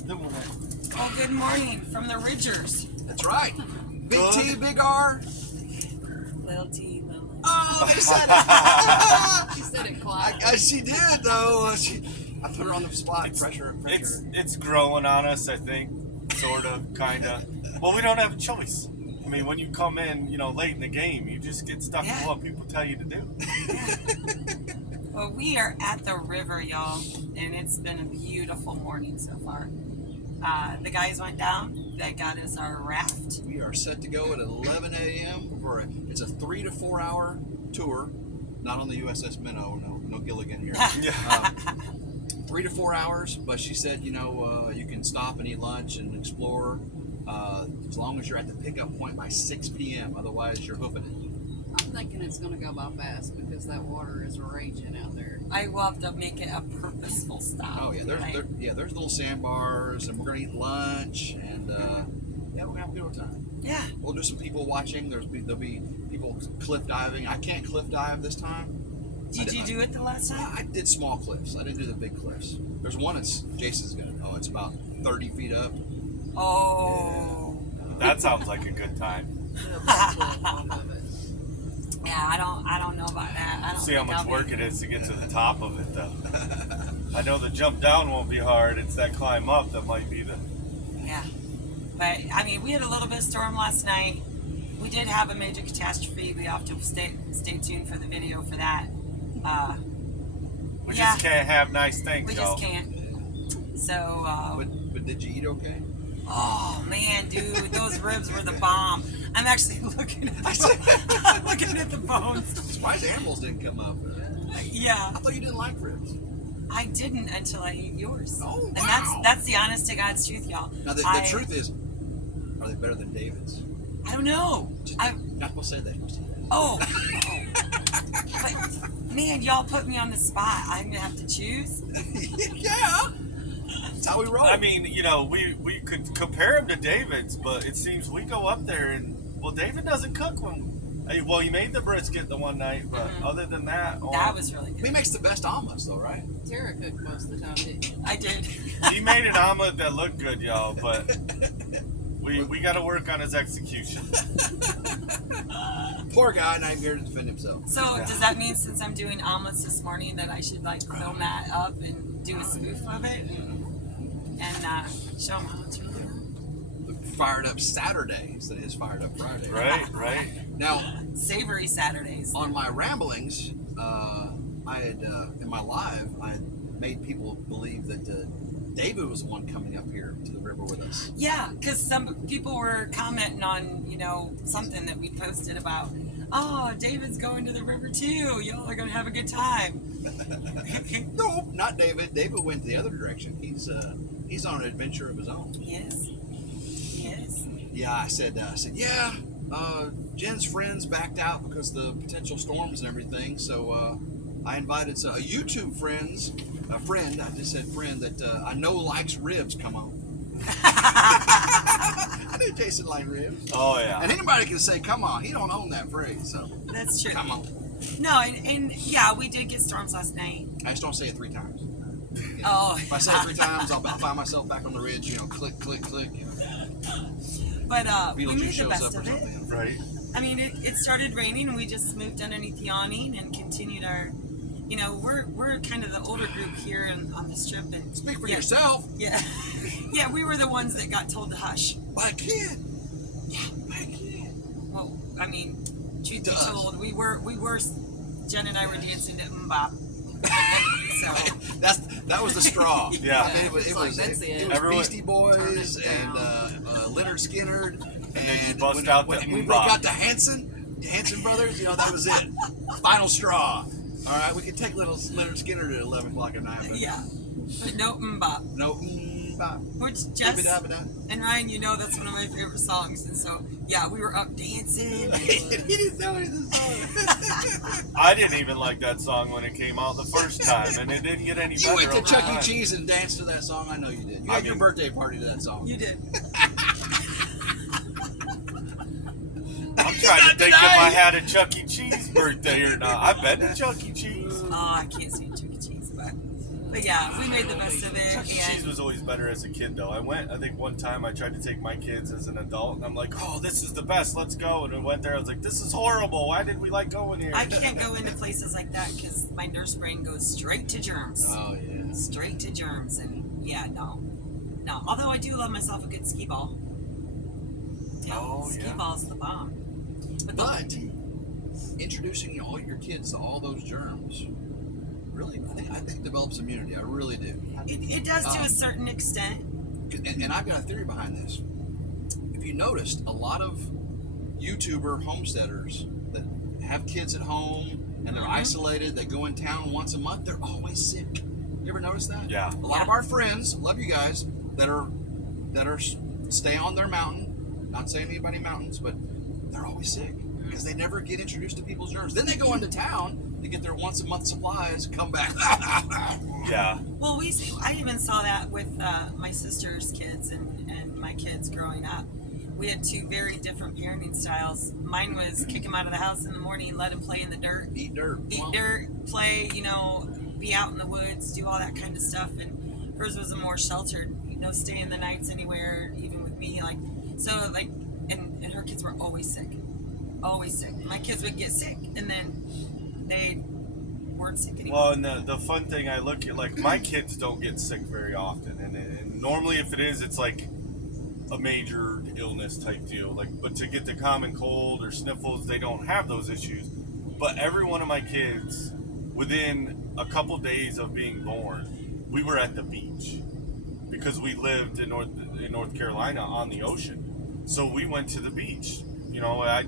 Doing it. Well, good morning from the Ridgers. That's right. Big T, Big R. Little T, little. Oh, they said it. She said it quiet. She did, though. I put her on the spot. Pressure. It's growing on us, I think. Sort of, kind of. Well, we don't have a choice. I mean, when you come in, late in the game, you just get stuck with what people tell you to do. Well, we are at the river, y'all, and it's been a beautiful morning so far. The guys went down. They got us our raft. We are set to go at 11 a.m. It's a 3 to 4 hour tour. Not on the USS Minnow. No Gilligan here. 3 to 4 hours, but she said, you can stop and eat lunch and explore as long as you're at the pickup point by 6 p.m. Otherwise, you're hoofing it. I'm thinking it's going to go by fast because that water is raging out there. I will have to make it a purposeful stop. Oh yeah, there's little sandbars, and we're gonna eat lunch, and we're gonna have a good old time. Yeah. We'll do some people watching. There'll be people cliff diving. I can't cliff dive this time. Did you do it the last time? I did small cliffs. I didn't do the big cliffs. There's one that's Jason's gonna. Oh, it's about 30 feet up. Oh. That sounds like a good time. Yeah, I don't know about that. I don't See how much work it is to get to the top of it, though. I know the jump down won't be hard. It's that climb up that might be the... Yeah. But, I mean, we had a little bit of storm last night. We did have a major catastrophe. We have to stay tuned for the video for that. We just can't have nice things, We y'all. just can't. So, But did you eat okay? oh, man, dude, those ribs were the bomb. I'm actually looking at the bones. Surprised animals didn't come up. Yeah. I thought you didn't like ribs. I didn't until I ate yours. Oh, wow. And that's the honest to God's truth, y'all. Now, the truth is, are they better than David's? I don't know. Not supposed to say that. Oh. But, man, y'all put me on the spot. I'm going to have to choose. Yeah. That's how we roll. I mean, we could compare him to David's, but it seems we go up there and, David doesn't cook he made the brisket the one night, but other than that... That was really good. He makes the best omelets, though, right? Tara cooked most of the time, didn't you? I did. He made an omelet that looked good, y'all, but we got to work on his execution. Poor guy, not here to defend himself. So, does that mean since I'm doing omelets this morning that I should, film that up and do a spoof of it and show them how it's really done? Fired up Saturday instead of his fired up Friday. Right. Now, Savory Saturdays. on my ramblings, I had in my live, I had made people believe that David was the one coming up here to the river with us. Yeah, because some people were commenting on, something that we posted about, oh, David's going to the river too. Y'all are going to have a good time. No, not David. David went the other direction. He's on an adventure of his own. Yes. Yeah, I said, yeah. Jen's friends backed out because of the potential storms and everything. So I invited a YouTube friend, I just said friend, that I know likes ribs, come on. I knew Jason liked ribs. Oh, yeah. And anybody can say, come on. He don't own that phrase, so. That's true. Come on. No, and yeah, we did get storms last night. I just don't say it 3 times. Oh. If I say it 3 times, I'll find myself back on the ridge, click, click, click. But we made the shows best up or of it. something. Right. I mean, it started raining, and we just moved underneath the awning and continued our, we're kind of the older group here on the strip. And Speak for yourself. Yeah. Yeah, we were the ones that got told to hush. By a kid. Yeah. By a kid. Well, I mean, truth be told, we were, Jen and I were dancing to Mbop. So. That was the straw. Yeah. I mean, it was Everyone, Beastie Boys and Leonard Skinner. And then you bust out the we broke out the Hanson brothers, that was it. Final straw. All right, we could take little Leonard Skinner at 11 o'clock at night. But yeah, but no Mbop. No Mbop. Which Jess and Ryan, that's one of my favorite songs. And so, yeah, we were up dancing. He didn't know any of the song. I didn't even like that song when it came out the first time, and it didn't get any better. You went to over Chuck E. time. Cheese and danced to that song? I know you did. You had your birthday party to that song. You did. I'm trying to think if I had a Chuck E. Cheese birthday or not. I've been to Chuck E. Cheese. Oh, I can't stand Chuck E. Cheese, but But yeah, we made the best of it. Chuck E. Cheese was always better as a kid, though. I think one time I tried to take my kids as an adult, and I'm like, oh, this is the best, let's go. And we went there, I was like, this is horrible. Why did we like going here? I can't go into places like that because my nurse brain goes straight to germs. Oh, yeah. Straight to germs. And yeah, no. Although I do love myself a good skee ball. Yeah, ski ball's the bomb. But introducing all your kids to all those germs, really, I think develops immunity. I really do. It does to a certain extent. And I've got a theory behind this. If you noticed, a lot of YouTuber homesteaders that have kids at home and they're isolated, they go in town once a month, they're always sick. You ever notice that? Yeah. A lot of our friends, love you guys, that are stay on their mountain. Not saying anybody mountains, but they're always sick because they never get introduced to people's germs. Then they go into town to get their once a month supplies, come back. Yeah. Well, I even saw that with my sister's kids and my kids growing up. We had two very different parenting styles. Mine was kick them out of the house in the morning, let them play in the dirt. Eat dirt. Play, be out in the woods, do all that kind of stuff. And hers was a more sheltered, stay in the nights anywhere, even with me. And her kids were always sick. Always sick. My kids would get sick, and then they weren't sick anymore. Well, and the fun thing I look at, like, my kids don't get sick very often. And normally if it is, it's like a major illness type deal. But to get the common cold or sniffles, they don't have those issues. But every one of my kids, within a couple days of being born, we were at the beach because we lived in North Carolina on the ocean. So we went to the beach. I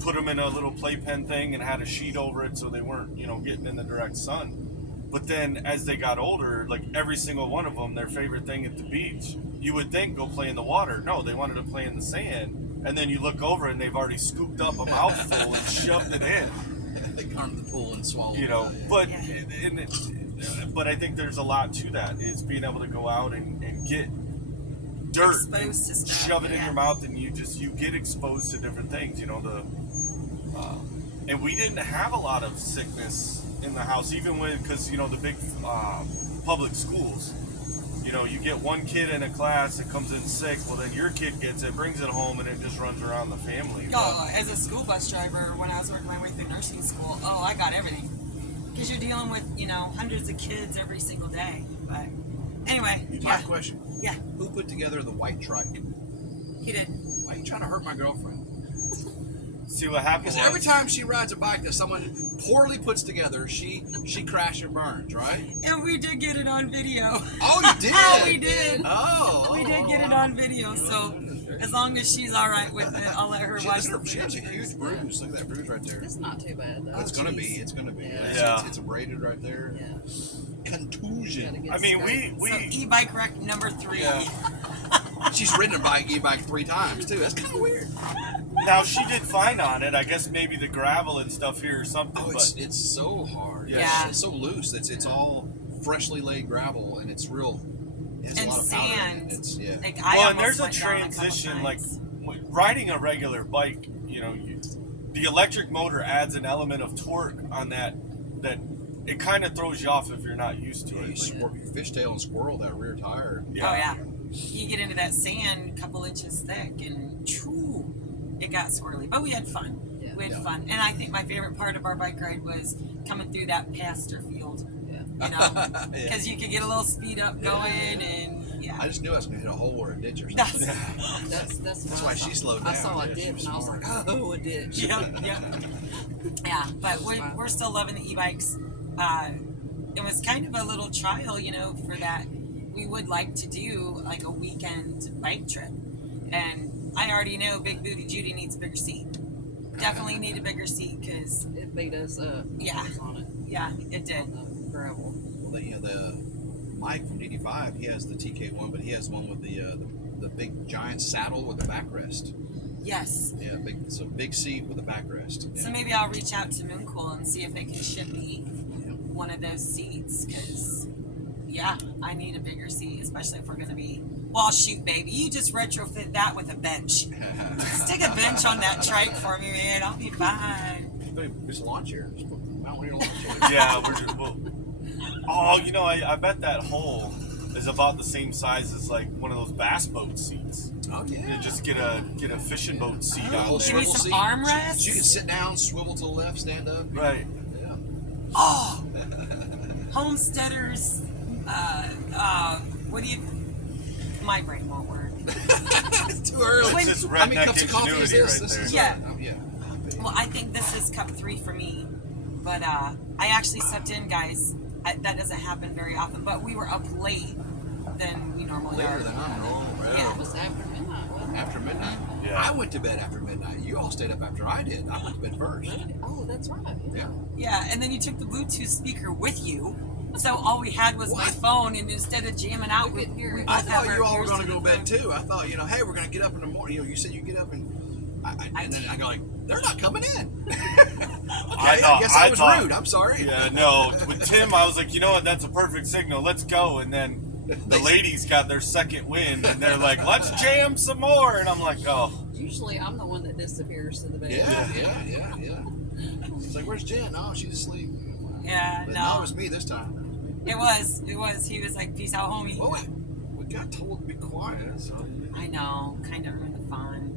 put them in a little playpen thing and had a sheet over it so they weren't, getting in the direct sun. But then as they got older, like every single one of them, their favorite thing at the beach, you would think go play in the water. No, they wanted to play in the sand. And then you look over and they've already scooped up a mouthful and shoved it in. They come to the pool and swallow it. But I think there's a lot to that, is being able to go out and get dirt Exposed to stuff, shove it in your mouth, and you get exposed to different things. And we didn't have a lot of sickness in the house, even because the big public schools. You get one kid in a class that comes in sick, well then your kid gets it, brings it home, and it just runs around the family. As a school bus driver, when I was working my way through nursing school, I got everything. Because you're dealing with, hundreds of kids every single day. But anyway, My question. Yeah. Who put together the white trike? He did. Why are you trying to hurt my girlfriend? See what happens. Because every time she rides a bike that someone poorly puts together, she crashes and burns, right? And we did get it on video. Oh, you did? We did. We did get it on video, so as long as she's all right with it, I'll let her watch the She has a video. huge bruise. Look at that bruise right there. It's not too bad though. It's gonna be. Yeah. It's abraded right there. Yeah. Contusion. I mean, we So e-bike wreck number 3. Yeah. She's ridden a e-bike 3 times too. That's kind of weird. Now she did fine on it. I guess maybe the gravel and stuff here or something. Oh, but it's so hard. Yeah. It's so loose. It's all freshly laid gravel, and it's real. It has And a lot of powder in sand. it. It's, yeah. Like, well, and almost there's a went down couple transition, like times. riding a regular bike. The electric motor adds an element of torque on that it kind of throws you off if you're not used to You it. fishtail and squirrel that rear tire. Oh yeah. You get into that sand a couple inches thick and it got squirrely. But we had fun. Yeah. We had fun. And I think my favorite part of our bike ride was coming through that pasture field. Yeah. Because you could get a little speed up going and I just knew I was going to hit a hole or a ditch or something. That's why she slowed down. I saw a too. dip She and I was smart. like, oh, a ditch. Yeah, but we're still loving the e-bikes. It was kind of a little trial, for that. We would like to do like a weekend bike trip. And I already know Big Booty Judy needs a bigger seat. Definitely need a bigger seat because It beat us up. Yeah. On it. Yeah, it did. On the gravel. Well, the Mike from DD5, he has the TK1, but he has one with the big giant saddle with the backrest. Yes. Yeah, big seat with a backrest. Yeah. So maybe I'll reach out to Mooncool and see if they can ship me one of those seats because, I need a bigger seat, especially if we're going to be, well, shoot, baby, you just retrofit that with a bench. Stick a bench on that trike for me, man. I'll be fine. Just launch here. Just mount one of your launch chairs. Yeah, Oh, you know, I bet that hole is about the same size as like one of those bass boat seats. Oh yeah. You just get a fishing boat seat Oh, out little there. Give me swivel some seat. armrests. So you can sit down, swivel to the left, stand up. Right. Yeah. Oh, homesteaders. What do you? My brain won't work. It's too early. When- It's just How many redneck cups of coffee is ingenuity this? right This there. is Yeah. yeah. Well, I think this is cup 3 for me, but I actually slept in, guys. That doesn't happen very often, but we were up late than we normally Later are. than I'm normal. Yeah. It was after midnight, wasn't it? After midnight? Yeah. I went to bed after midnight. You all stayed up after I did. I went to bed first. Really? Oh, that's right. Yeah. Yeah, and then you took the Bluetooth speaker with you, so all we had was my What? phone, and instead of jamming out, We couldn't hear it. both I have thought our you all were ears going to the go to bed phone. too. I thought, hey, we're going to get up in the morning. You said you get up and and then I go like, they're not coming in. Okay, I guess I was thought- rude. I'm sorry. Yeah, no. With Tim, I was like, you know what? That's a perfect signal. Let's go. And then the ladies got their second wind, and they're like, let's jam some more. And I'm like, oh. Usually I'm the one that disappears to the bed. Yeah. It's like, where's Jen? Oh, she's asleep. Yeah, But no, it was me this time. it was. He was like, peace out, homie. Well, we got told to be quiet. So. I know, kind of ruined the fun.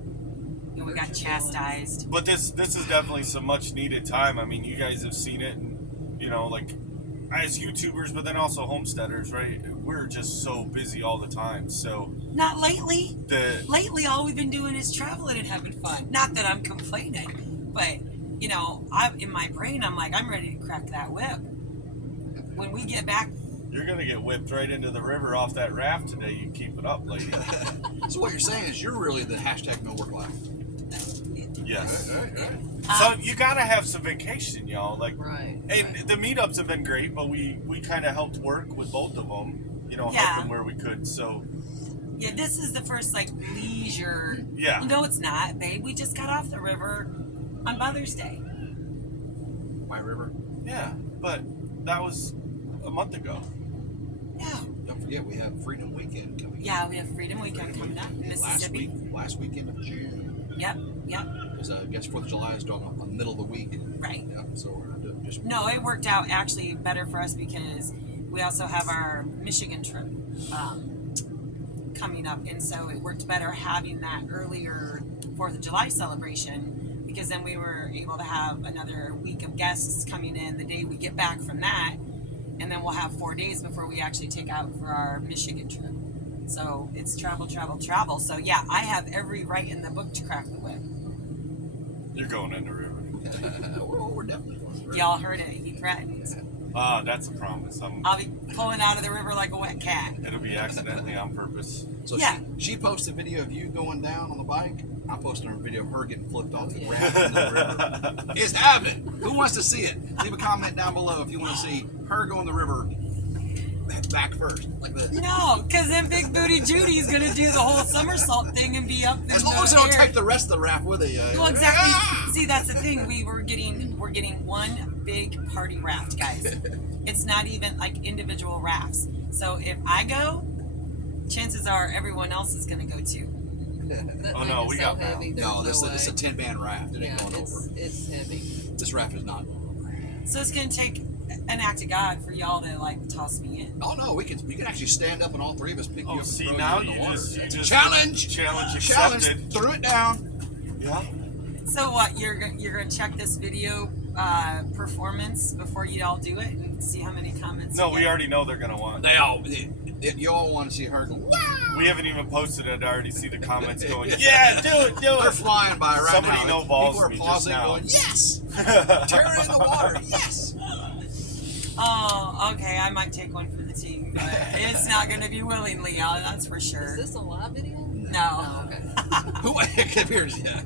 And we got chastised. But this is definitely some much needed time. I mean, you guys have seen it, and you know, like as YouTubers, but then also homesteaders, right? We're just so busy all the time. So Not lately. the Lately, all we've been doing is traveling and having fun. Not that I'm complaining, but you know, in my brain, I'm like, I'm ready to crack that whip. When we get back, you're gonna get whipped right into the river off that raft today. You keep it up, lady. So what you're saying is you're really the hashtag no work life. Yes. Right. So you gotta have some vacation, y'all. Like, Right. and the meetups have been great, but we kind of helped work with both of them. You know, Yeah. help them where we could. So yeah, this is the first like leisure. yeah. No, it's not, babe. We just got off the river on Mother's Day. White River. Yeah, but that was a month ago. Yeah. Don't forget, we have Freedom Weekend coming. Yeah, we have Freedom Weekend coming up in Mississippi. Last weekend of June. Yep. Because I guess 4th of July is done on the middle of the week. Right. Yeah, so we're going to do just. No, it worked out actually better for us because we also have our Michigan trip coming up, and so it worked better having that earlier 4th of July celebration because then we were able to have another week of guests coming in the day we get back from that, and then we'll have 4 days before we actually take out for our Michigan trip. So it's travel. So yeah, I have every right in the book to crack the whip. You're going in the river. We're definitely going to. Y'all heard it. He threatened. That's a promise. I'll be pulling out of the river like a wet cat. It'll be accidentally on purpose. So Yeah. she posted a video of you going down on the bike. I posted a video of her getting flipped off the raft in the river. It's happening. Who wants to see it? Leave a comment down below if you want to see her go in the river back first, like this. No, because then Big Booty Judy's gonna do the whole somersault thing and be up in As the long as they don't air. take the rest of the raft with you. Well, exactly. See, that's the thing. We're getting one big party raft, guys. It's not even like individual rafts. So if I go, chances are everyone else is gonna go too. That Oh, thing no, is we so got heavy. There's No, this way. is a 10-man raft. It ain't Yeah, going over. it's heavy. This raft is not going over. So it's gonna take an act of God for y'all to like toss me in. Oh no, we can actually stand up and all three of us pick you Oh, up. And see, throw now you in the water. challenge Challenge accepted. threw it down. Yeah. So what? You're gonna check this video performance before you all do it and see how many comments. No, you we get? already know they're gonna want. You all want to see her go. Wow! We haven't even posted it. I already see the comments going. Yeah, do it. They're flying by right Somebody now. no balls People are me just pausing, now. going, "Yes, Tara in the water, yes." Oh, okay. I might take one for the team, but it's not going to be willingly, that's for sure. Is this a live video? No. Oh, okay. Come here, yeah.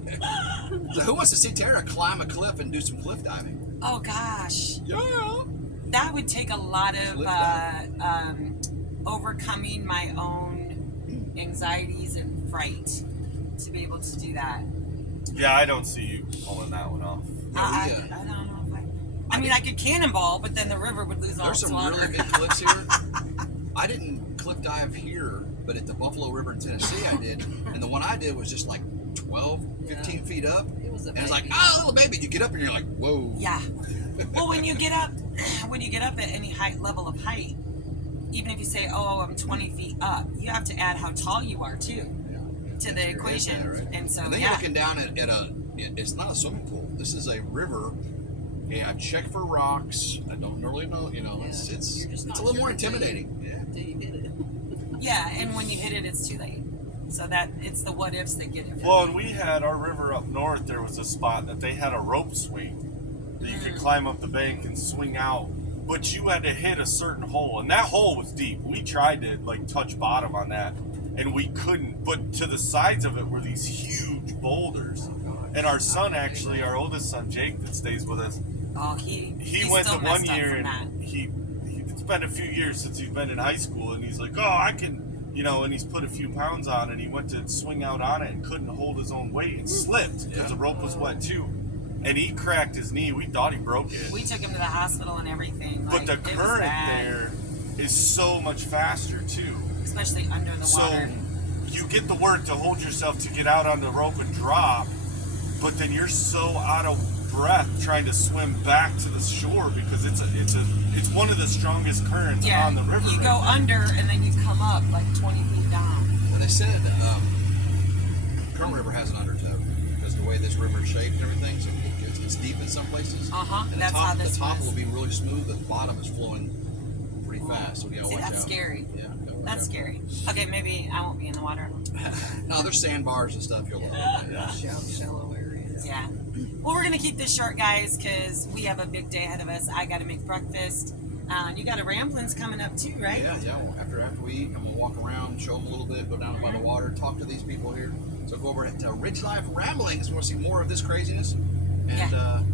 So who wants to see Tara climb a cliff and do some cliff diving? Oh gosh, Yeah. that would take a lot of Lift that. overcoming my own anxieties and fright to be able to do that. Yeah, I don't see you pulling that one off. I don't know if I mean, I could cannonball, but then the river would lose all There's its some water. really big cliffs here. I didn't cliff dive here, but at the Buffalo River in Tennessee I did. And the one I did was just like 12, 15 feet up. It was a And it's like, baby. little baby. You get up and you're like, whoa. Yeah. Well, when you get up at any level of height, even if you say, "Oh, I'm 20 feet up," you have to add how tall you are too to the equation. Right. And so, and then you're looking down at it's not a swimming pool. This is a river. Okay, I check for rocks. I don't really know. You know, it's You're just a not little sure more until intimidating. Until you hit it. yeah, and when you hit it, it's too late. So that it's the what ifs that get it. Well, and we had our river up north. There was a spot that they had a rope swing that you could climb up the bank and swing out, but you had to hit a certain hole, and that hole was deep. We tried to like touch bottom on that, and we couldn't. But to the sides of it were these huge boulders. And our son, actually, our oldest son Jake, that stays with us, Oh, he went still the one messed up year, from that. and it's been a few years since he's been in high school, and he's like, oh, I can, you know, and he's put a few pounds on, and he went to swing out on it and couldn't hold his own weight and slipped because the rope was wet too, and he cracked his knee. We thought he broke it. We took him to the hospital and everything. But the current there is so much faster too. Especially under the water. So you get the word to hold yourself to get out on the rope and drop, but then you're so out of breath trying to swim back to the shore because it's one of the strongest currents on the river. You go under and then you come up like 20 feet down. Well, they said Kern River has an undertow because the way this river is shaped and everything, so it's deep in some places. And That's how this the top was. will be really smooth, but the bottom is flowing pretty fast. So we gotta See, watch that's out. scary. Yeah, gotta watch That's out. scary. Okay, maybe I won't be in the water. No, there's sandbars and stuff. You'll Shallow areas. Yeah. Well, we're going to keep this short, guys, because we have a big day ahead of us. I got to make breakfast. You got a ramblings coming up too, right? Yeah. Well, after we eat, I'm gonna walk around, show them a little bit, go down by the water, talk to these people here. So go over to Ridge Life Ramblings. We want to see more of this craziness and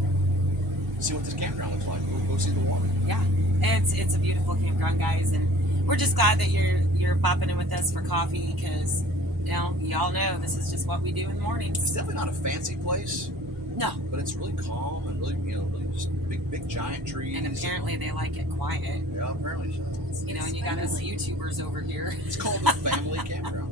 see what this campground looks like. We'll go see the water. Yeah. It's a beautiful campground, guys, and we're just glad that you're bopping in with us for coffee because y'all know this is just what we do in the It's mornings. definitely not a fancy place, No. but it's really calm and really, really just big giant trees. And apparently they like it quiet. Yeah, apparently so. And you got us YouTubers over here. It's called the Family Campground.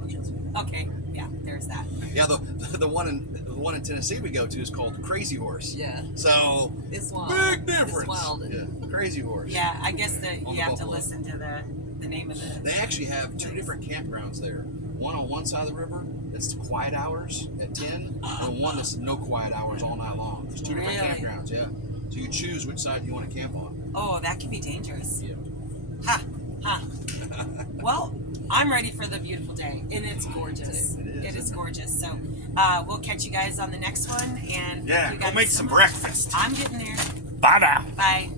Okay, yeah, there's that. Yeah, the one in Tennessee we go to is called Crazy Horse. Yeah. So It's wild. big difference. It's wild. Yeah, Crazy Horse. Yeah, I guess that On you the have to Buffalo. listen to the name of the. They actually have two different campgrounds there. One on one side of the river that's quiet hours at 10, and one that's no quiet hours all night long. There's two different Really? campgrounds, yeah. So you choose which side you want to camp on. Oh, that can be dangerous. Yeah. Ha, ha. Well, I'm ready for the beautiful day, and it's gorgeous. It is. Gorgeous. So we'll catch you guys on the next one, and Yeah, you go guys make so some much. breakfast. I'm getting there. Bye now. Bye.